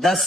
10,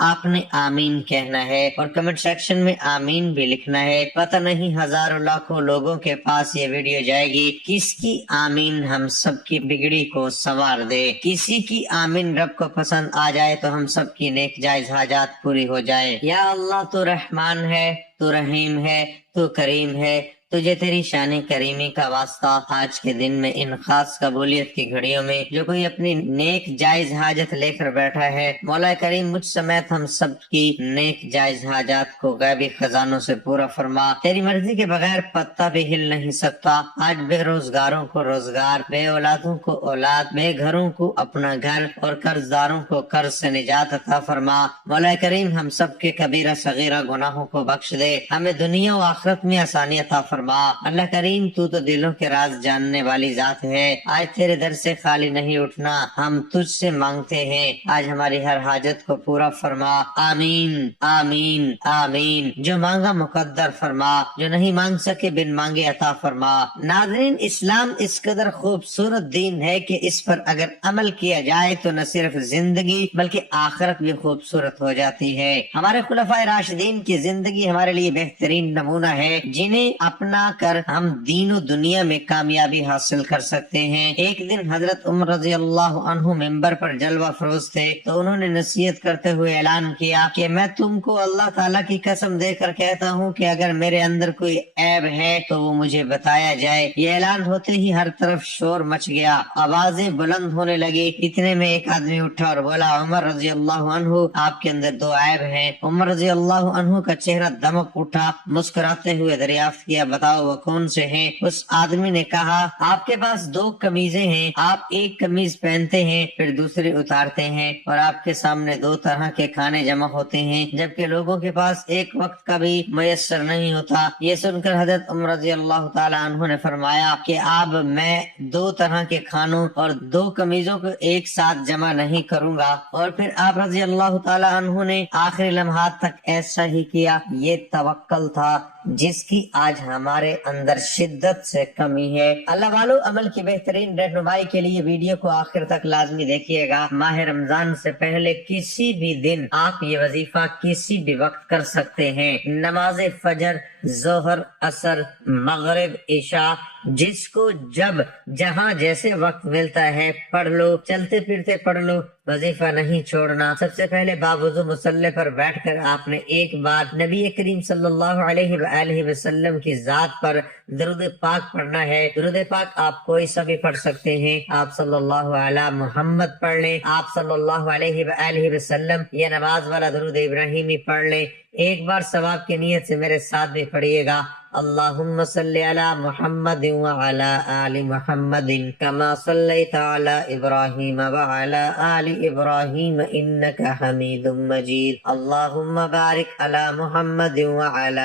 آپ نے آمین کہنا ہے اور کمنٹ سیکشن میں آمین بھی لکھنا ہے۔ پتہ نہیں ہزاروں لاکھوں لوگوں کے پاس یہ ویڈیو جائے گی، کس کی آمین ہم سب کی بگڑی کو سنوار دے، کسی کی آمین رب کو پسند آ جائے تو ہم سب کی نیک جائز حاجات پوری ہو جائے۔ یا اللہ تو رحمان ہے، تو رحیم ہے، تو کریم ہے، تجھے تیری شان کریمی کا واسطہ آج کے دن میں ان خاص قبولیت کی گھڑیوں میں جو کوئی اپنی نیک جائز حاجت لے کر بیٹھا ہے، مولا کریم مجھ سمیت ہم سب کی نیک جائز حاجات کو غیبی خزانوں سے پورا فرما۔ تیری مرضی کے بغیر پتہ بھی ہل نہیں سکتا۔ آج بے روزگاروں کو روزگار، بے اولادوں کو اولاد، بے گھروں کو اپنا گھر اور قرض داروں کو قرض سے نجات عطا فرما۔ مولا کریم ہم سب کے کبیرہ صغیرہ گناہوں کو بخش دے، ہمیں دنیا و آخرت میں آسانی عطا فرما۔ اللہ کریم تو دلوں کے راز جاننے والی ذات ہے، آج تیرے در سے خالی نہیں اٹھنا، ہم تجھ سے مانگتے ہیں آج ہماری ہر حاجت کو پورا فرما۔ آمین آمین آمین۔ جو مانگا مقدر فرما، جو نہیں مانگ سکے بن مانگے عطا فرما۔ ناظرین، اسلام اس قدر خوبصورت دین ہے کہ اس پر اگر عمل کیا جائے تو نہ صرف زندگی بلکہ آخرت بھی خوبصورت ہو جاتی ہے۔ ہمارے خلفائے راشدین کی زندگی ہمارے لیے بہترین نمونہ ہے، جنہیں اپنا کر ہم دین و دنیا میں کامیابی حاصل کر سکتے ہیں۔ ایک دن حضرت عمر رضی اللہ عنہ ممبر پر جلوہ فروز تھے تو انہوں نے نصیحت کرتے ہوئے اعلان کیا کہ میں تم کو اللہ تعالیٰ کی قسم دے کر کہتا ہوں کہ اگر میرے اندر کوئی عیب ہے تو وہ مجھے بتایا جائے۔ یہ اعلان ہوتے ہی ہر طرف شور مچ گیا، آوازیں بلند ہونے لگی۔ اتنے میں ایک آدمی اٹھا اور بولا، عمر رضی اللہ عنہ آپ کے اندر دو عیب ہیں۔ عمر رضی اللہ عنہ کا چہرہ دمک اٹھا، مسکراتے ہوئے دریافت کیا، بتاؤ وہ کون سے ہیں؟ اس آدمی نے کہا، آپ کے پاس دو قمیضیں ہیں، آپ ایک قمیض پہنتے ہیں پھر دوسری اتارتے ہیں، اور آپ کے سامنے دو طرح کے کھانے جمع ہوتے ہیں جبکہ لوگوں کے پاس ایک وقت کا بھی میسر نہیں ہوتا۔ یہ سن کر حضرت عمر رضی اللہ تعالی عنہ نے فرمایا کہ اب میں دو طرح کے کھانوں اور دو قمیضوں کو ایک ساتھ جمع نہیں کروں گا۔ اور پھر آپ رضی اللہ تعالی عنہ نے آخری لمحات تک ایسا ہی کیا۔ یہ توکل تھا جس کی آج ہمارے اندر شدت سے کمی ہے۔ اللہ والو، عمل کی بہترین رہنمائی کے لیے ویڈیو کو آخر تک لازمی دیکھیے گا۔ ماہ رمضان سے پہلے کسی بھی دن آپ یہ وظیفہ کسی بھی وقت کر سکتے ہیں۔ نماز فجر، ظہر، عصر، مغرب، عشاء، جس کو جب جہاں جیسے وقت ملتا ہے پڑھ لو، چلتے پھرتے پڑھ لو، وظیفہ نہیں چھوڑنا۔ سب سے پہلے باوضو مصلی پر بیٹھ کر آپ نے ایک بار نبی کریم صلی اللہ علیہ وآلہ وسلم کی ذات پر درود پاک پڑھنا ہے۔ درود پاک آپ کوئی سا بھی پڑھ سکتے ہیں، آپ صلی اللہ علی محمد پڑھ لیں، آپ صلی اللہ علیہ وآلہ وسلم یا نماز والا درود ابراہیمی پڑھ لیں۔ ایک بار ثواب کی نیت سے میرے ساتھ بھی پڑھیے گا، اللہم صلی علی محمد وعلی آل محمد کما صلیت علی ابراہیم وعلی آل ابراہیم انکا حمید مجید، اللہم بارک علی محمد وعلی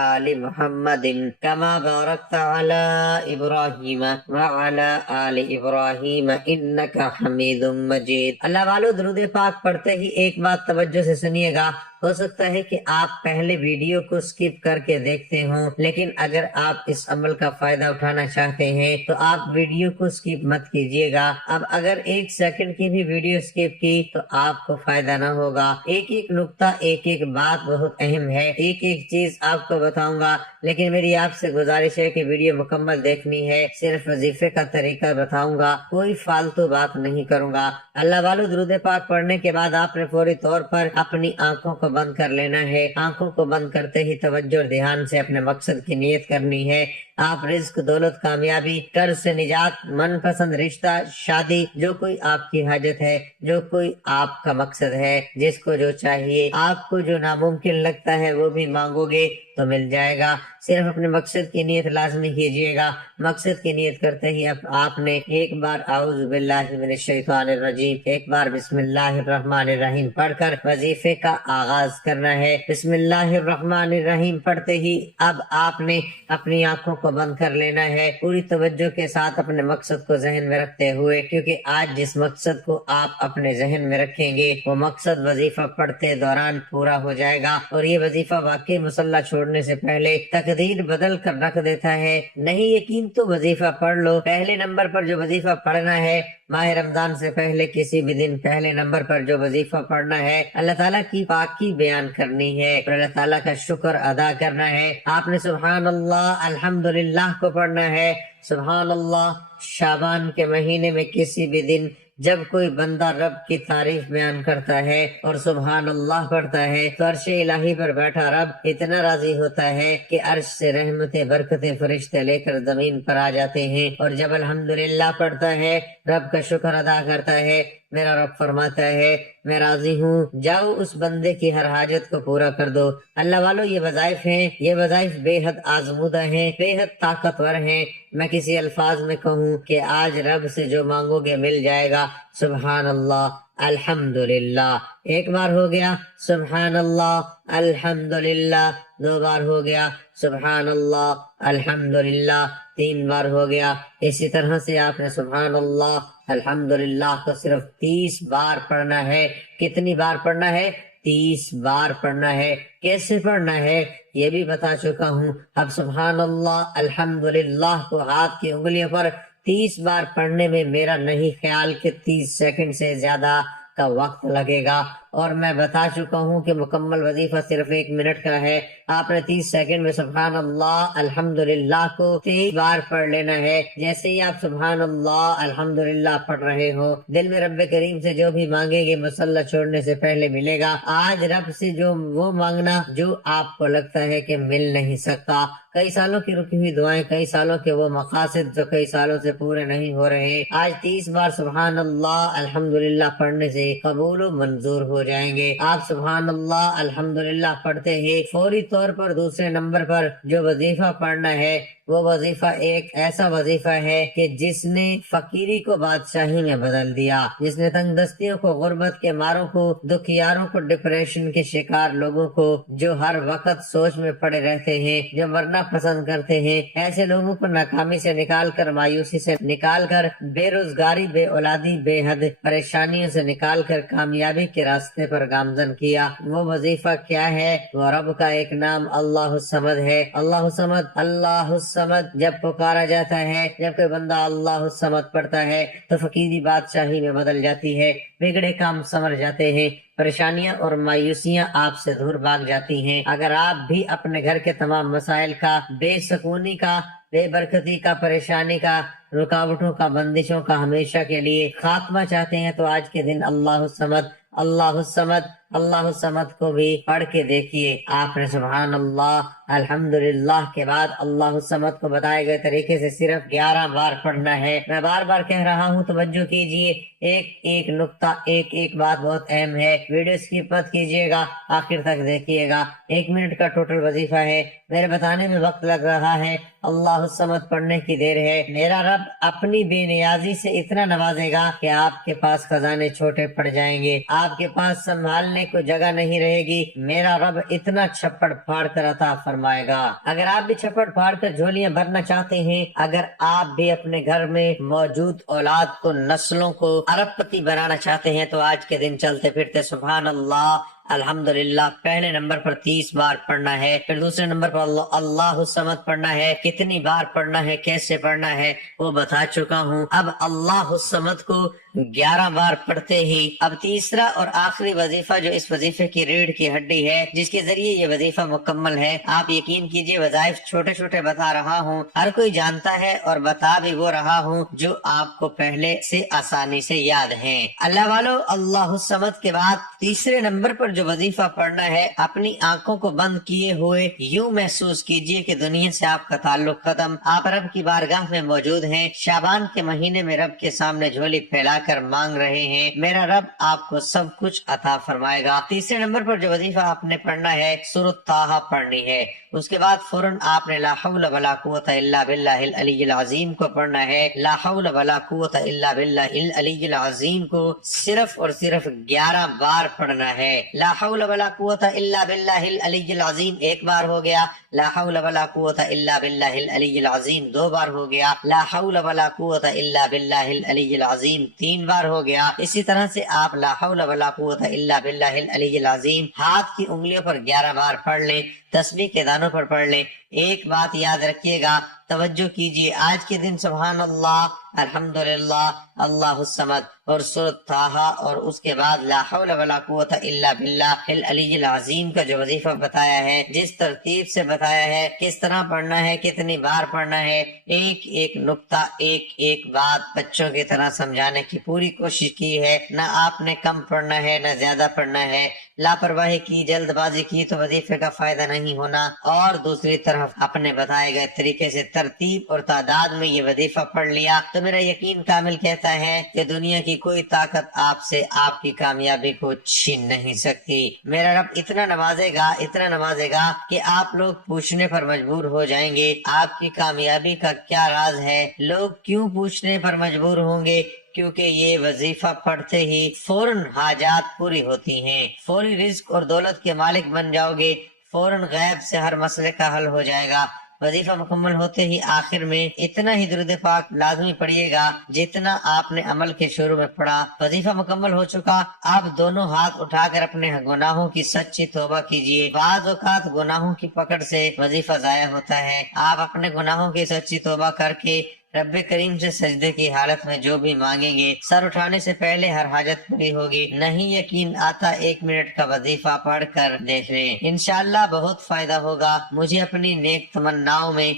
آل محمد کما بارکت علی ابراہیم وعلی آل ابراہیم انکا حمید مجید۔ اللہ والو، درود پاک پڑھتے ہی ایک بات توجہ سے سنیے گا۔ ہو سکتا ہے کہ آپ پہلے ویڈیو کو سکپ کر کے دیکھتے ہوں، لیکن اگر آپ اس عمل کا فائدہ اٹھانا چاہتے ہیں تو آپ ویڈیو کو سکپ مت کیجیے گا۔ اب اگر ایک سیکنڈ کی بھی ویڈیو سکپ کی تو آپ کو فائدہ نہ ہوگا۔ ایک ایک نقطہ، ایک ایک بات بہت اہم ہے، ایک ایک چیز آپ کو بتاؤں گا، لیکن میری آپ سے گزارش ہے کہ ویڈیو مکمل دیکھنی ہے۔ صرف وظیفے کا طریقہ بتاؤں گا، کوئی فالتو بات نہیں کروں گا۔ اللہ والو، درود پاک پڑھنے کے بعد آپ نے فوری طور پر اپنی آنکھوں کو بند کر لینا ہے۔ آنکھوں کو بند کرتے ہی توجہ اور دھیان سے اپنے مقصد کی نیت کرنی ہے۔ آپ رزق، دولت، کامیابی، قرض سے نجات، من پسند رشتہ، شادی، جو کوئی آپ کی حاجت ہے، جو کوئی آپ کا مقصد ہے، جس کو جو چاہیے، آپ کو جو ناممکن لگتا ہے وہ بھی مانگو گے تو مل جائے گا۔ صرف اپنے مقصد کی نیت لازمی کیجیے گا۔ مقصد کی نیت کرتے ہی آپ نے ایک بار اعوذ باللہ من الشیطان الرجیم، ایک بار بسم اللہ الرحمن الرحیم پڑھ کر وظیفے کا آغاز کرنا ہے۔ بسم اللہ الرحمن الرحیم پڑھتے ہی اب آپ نے اپنی آنکھوں کو بند کر لینا ہے، پوری توجہ کے ساتھ اپنے مقصد کو ذہن میں رکھتے ہوئے، کیونکہ آج جس مقصد کو آپ اپنے ذہن میں رکھیں گے وہ مقصد وظیفہ پڑھتے دوران پورا ہو جائے گا۔ اور یہ وظیفہ واقعی مصلی چھوڑنے سے پہلے تقریباً تقدیر بدل کر رکھ دیتا ہے۔ نہیں یقین تو وظیفہ پڑھ لو۔ پہلے نمبر پر جو وظیفہ پڑھنا ہے ماہ رمضان سے پہلے کسی بھی دن پہلے نمبر پر جو وظیفہ پڑھنا ہے اللہ تعالیٰ کی پاکی بیان کرنی ہے اور اللہ تعالیٰ کا شکر ادا کرنا ہے۔ آپ نے سبحان اللہ الحمدللہ کو پڑھنا ہے۔ سبحان اللہ شعبان کے مہینے میں کسی بھی دن جب کوئی بندہ رب کی تعریف بیان کرتا ہے اور سبحان اللہ پڑھتا ہے تو عرش الہی پر بیٹھا رب اتنا راضی ہوتا ہے کہ عرش سے رحمتیں برکتیں فرشتے لے کر زمین پر آ جاتے ہیں، اور جب الحمدللہ پڑھتا ہے رب کا شکر ادا کرتا ہے، میرا رب فرماتا ہے میں راضی ہوں، جاؤ اس بندے کی ہر حاجت کو پورا کر دو۔ اللہ والو یہ وظائف ہیں، یہ وظائف بے حد آزمودہ ہیں، بے حد طاقتور ہیں۔ میں کسی الفاظ میں کہوں کہ آج رب سے جو مانگو گے مل جائے گا۔ سبحان اللہ الحمدللہ ایک بار ہو گیا، سبحان اللہ الحمدللہ دو بار ہو گیا، سبحان اللہ الحمدللہ تین بار ہو گیا۔ اسی طرح سے آپ نے سبحان اللہ الحمدللہ کو صرف 30 بار پڑھنا ہے۔ کتنی بار پڑھنا ہے؟ 30 بار پڑھنا ہے۔ کیسے پڑھنا ہے یہ بھی بتا چکا ہوں۔ اب سبحان اللہ الحمدللہ کو ہاتھ کی انگلیوں پر 30 بار پڑھنے میں میرا نہیں خیال کہ 30 سیکنڈ سے زیادہ کا وقت لگے گا، اور میں بتا چکا ہوں کہ مکمل وظیفہ صرف 1 منٹ کا ہے۔ آپ نے 30 سیکنڈ میں سبحان اللہ الحمدللہ کو 30 بار پڑھ لینا ہے۔ جیسے ہی آپ سبحان اللہ الحمدللہ پڑھ رہے ہو، دل میں رب کریم سے جو بھی مانگیں گے مصلی چھوڑنے سے پہلے ملے گا۔ آج رب سے جو وہ مانگنا جو آپ کو لگتا ہے کہ مل نہیں سکتا، کئی سالوں کی رکی ہوئی دعائیں، کئی سالوں کے وہ مقاصد جو کئی سالوں سے پورے نہیں ہو رہے، آج 30 بار سبحان اللہ الحمدللہ پڑھنے سے قبول و منظور ہو جائیں گے۔ آپ سبحان اللہ الحمدللہ پڑھتے ہی فوری طور پر دوسرے نمبر پر جو وظیفہ پڑھنا ہے وہ وظیفہ ایک ایسا وظیفہ ہے کہ جس نے فقیری کو بادشاہی میں بدل دیا، جس نے تنگ دستیوں کو، غربت کے ماروں کو، دکھیاروں کو، ڈپریشن کے شکار لوگوں کو، جو ہر وقت سوچ میں پڑے رہتے ہیں، جو مرنا پسند کرتے ہیں، ایسے لوگوں کو ناکامی سے نکال کر، مایوسی سے نکال کر، بے روزگاری، بے اولادی، بے حد پریشانیوں سے نکال کر کامیابی کے راستے پر گامزن کیا۔ وہ وظیفہ کیا ہے؟ وہ رب کا ایک نام اللہ الصمد ہے۔ اللہ الصمد، اللہ الصمد جب پکارا جاتا ہے، جب کوئی بندہ اللہ الصمد پڑھتا ہے تو فقیری بادشاہی میں بدل جاتی ہے، بگڑے کام سنور جاتے ہیں، پریشانیاں اور مایوسیاں آپ سے دور بھاگ جاتی ہیں۔ اگر آپ بھی اپنے گھر کے تمام مسائل کا، بے سکونی کا، بے برکتی کا، پریشانی کا، رکاوٹوں کا، بندشوں کا ہمیشہ کے لیے خاتمہ چاہتے ہیں تو آج کے دن اللہ الصمد، اللہ الصمد، اللہ الصمد کو بھی پڑھ کے دیکھیے۔ آپ نے سبحان اللہ الحمدللہ کے بعد اللہ الصمد کو بتائے گئے طریقے سے صرف 11 بار پڑھنا ہے۔ میں بار بار کہہ رہا ہوں، توجہ کیجیے، ایک نقطہ، ایک بات بہت اہم ہے، ویڈیو اسکپ مت کیجیے گا، آخر تک دیکھیے گا۔ 1 منٹ کا ٹوٹل وظیفہ ہے، میرے بتانے میں وقت لگ رہا ہے، اللہ الصمد پڑھنے کی دیر ہے۔ میرا رب اپنی بے نیازی سے اتنا نوازے گا کہ آپ کے پاس خزانے چھوٹے پڑ جائیں گے، آپ کے پاس سنبھالنے کو جگہ نہیں رہے گی۔ میرا رب اتنا چھپڑ پھاڑ کر عطا فرمائے گا۔ اگر آپ بھی چھپڑ پھاڑ کر جھولیاں بھرنا چاہتے ہیں، اگر آپ بھی اپنے گھر میں موجود اولاد کو، نسلوں کو ارب پتی بنانا چاہتے ہیں تو آج کے دن چلتے پھرتے سبحان اللہ الحمدللہ پہلے نمبر پر 30 بار پڑھنا ہے، پھر دوسرے نمبر پر اللہ الصمد پڑھنا ہے۔ کتنی بار پڑھنا ہے، کیسے پڑھنا ہے وہ بتا چکا ہوں۔ اب اللہ الصمد کو 11 بار پڑھتے ہی اب تیسرا اور آخری وظیفہ جو اس وظیفے کی ریڑھ کی ہڈی ہے، جس کے ذریعے یہ وظیفہ مکمل ہے، آپ یقین کیجئے وظائف چھوٹے چھوٹے بتا رہا ہوں، ہر کوئی جانتا ہے اور بتا بھی وہ رہا ہوں جو آپ کو پہلے سے آسانی سے یاد ہیں۔ اللہ والو، اللہ الصمد کے بعد تیسرے نمبر پر جو وظیفہ پڑھنا ہے، اپنی آنکھوں کو بند کیے ہوئے یوں محسوس کیجئے کہ دنیا سے آپ کا تعلق ختم، آپ رب کی بارگاہ میں موجود ہیں، شعبان کے مہینے میں رب کے سامنے جھولی پھیلا کر مانگ رہے ہیں، میرا رب آپ کو سب کچھ عطا فرمائے گا۔ تیسرے نمبر پر جو وظیفہ آپ نے پڑھنا ہے، سورۃ طٰہٰ پڑھنی ہے، اس کے بعد فوراً آپ نے لا حول ولا قوت الا باللہ العلی العظیم کو پڑھنا ہے۔ لا حول ولا قوت الا باللہ العلی العظیم کو صرف اور صرف 11 بار پڑھنا ہے۔ لا لا حول ولا قوت الا باللہ العلی العظیم ایک بار ہو گیا، لا حول ولا قوت الا باللہ العلی العظیم دو بار ہو گیا، لا حول ولا قوت الا باللہ العلی العظیم تین بار ہو گیا۔ اسی طرح سے آپ لا حول ولا قوت الا باللہ العلی العظیم ہاتھ کی انگلیوں پر 11 بار پڑھ لیں، تسبیح کے دانوں پر پڑھ لیں۔ ایک بات یاد رکھیے گا، توجہ کیجیے، آج کے دن سبحان اللہ، الحمدللہ، اللہ الصمد اور سورۃ طٰہٰ اور اس کے بعد لا حول ولا قوت الا باللہ العلی العظیم کا جو وظیفہ بتایا ہے، جس ترتیب سے بتایا ہے، کس طرح پڑھنا ہے، کتنی بار پڑھنا ہے، ایک ایک نقطہ، ایک ایک بات بچوں کی طرح سمجھانے کی پوری کوشش کی ہے۔ نہ آپ نے کم پڑھنا ہے نہ زیادہ پڑھنا ہے، لاپرواہی کی، جلد بازی کی تو وظیفے کا فائدہ نہیں ہونا، اور دوسری طرف اپنے بتائے گئے طریقے سے ترتیب اور تعداد میں یہ وظیفہ پڑھ لیا تو میرا یقین کامل کہتا ہے کہ دنیا کی کوئی طاقت آپ سے آپ کی کامیابی کو چھین نہیں سکتی۔ میرا رب اتنا نوازے گا کہ آپ لوگ پوچھنے پر مجبور ہو جائیں گے آپ کی کامیابی کا کیا راز ہے۔ لوگ کیوں پوچھنے پر مجبور ہوں گے؟ کیونکہ یہ وظیفہ پڑھتے ہی فوراً حاجات پوری ہوتی ہیں، فوری رزق اور دولت کے مالک بن جاؤ گے، فوراً غیب سے ہر مسئلے کا حل ہو جائے گا۔ وظیفہ مکمل ہوتے ہی آخر میں اتنا ہی درود پاک لازمی پڑھیے گا جتنا آپ نے عمل کے شروع میں پڑھا۔ وظیفہ مکمل ہو چکا، آپ دونوں ہاتھ اٹھا کر اپنے گناہوں کی سچی توبہ کیجیے۔ بعض اوقات گناہوں کی پکڑ سے وظیفہ ضائع ہوتا ہے، آپ اپنے گناہوں کی سچی توبہ کر کے رب کریم سے سجدے کی حالت میں جو بھی مانگیں گے، سر اٹھانے سے پہلے ہر حاجت پوری ہوگی۔ نہیں یقین آتا 1 منٹ کا وظیفہ پڑھ کر دیکھ لیں، انشاءاللہ بہت فائدہ ہوگا۔ مجھے اپنی نیک تمناؤں میں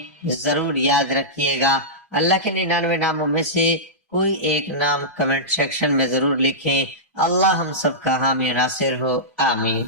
ضرور یاد رکھیے گا۔ اللہ کے 99 ناموں میں سے کوئی ایک نام کمنٹ سیکشن میں ضرور لکھیں۔ اللہ ہم سب کا حامی ناصر ہو، آمین۔